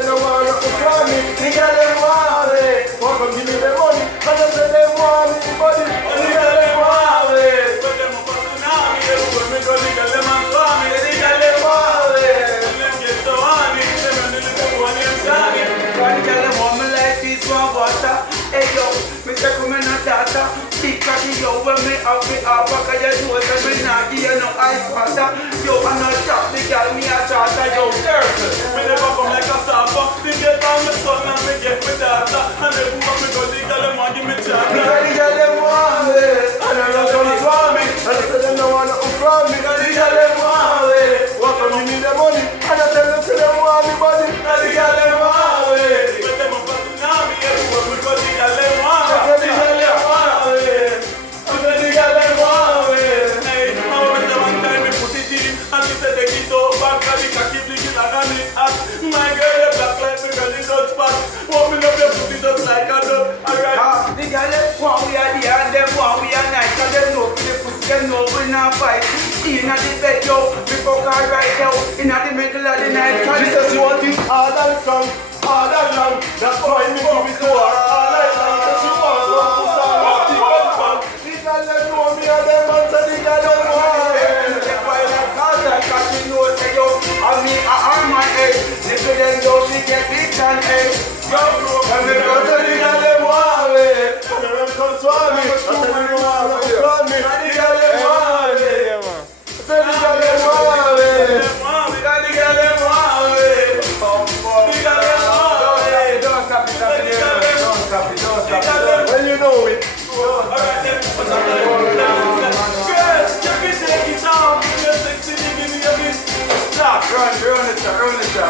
them no want nothing from me. The girl them want it. Want to give me the money. And I say them want me body. The girl them want it. Put them up a tsunami. When me go, the girl them a swami. The girl them want it. Them get so horny. Them run the little boy named Johnny. One girl them want me like this one water. Hey yo, me say come in a data. Big cocky yo, when me up me up, cause you know say me nah give you no ice water. Yo, I'm not drop the girl, me a charter, yo, circle. Me never come like a sapper. Me get on my son and me get my daughter. And they move up me go, the girl them want give me The chance. girl them want it. And I don't come from me. And I say them no want nothing from me. The girl them want it. Want to give me the money. And I tell them say them want me body. The girl them want it. Put them up a tsunami. When me go, the girl them want I say the girl them want it. I say the girl them want it. Hey, I remember one time we put it in. And she said take it out back. And the cocky blinking and on it hot. My girl, you black like me girl in Dutch spot. Want me love your pussy just like a dog. Alright. The girl them want we are the and them want we are nice. Cause them know for the pussy, them know we not fight. Inna the bed yo, we fuck her right yo. Inna the middle of the night. She says she want it hard and strong, hard and long. That's why me give it to her all night long. So she wants to put her up the bed bang. The girl them know me and them man say the girl them want it. Them boy like Carter, cause she know say yo, and me I arm my head. Nipple them yo, she get big and egg. Yo, And they go say the girl them want it. And them come swap me. I say the girl them swap me. The girl them want it. I say the girl them want it. The girl them want it. don't stop it, stop it, don't stop it, don't stop it. When you know it. Alright, then. Girl, you can take it down. You're sexy, give me a bit. Stop. Run the track, run the track.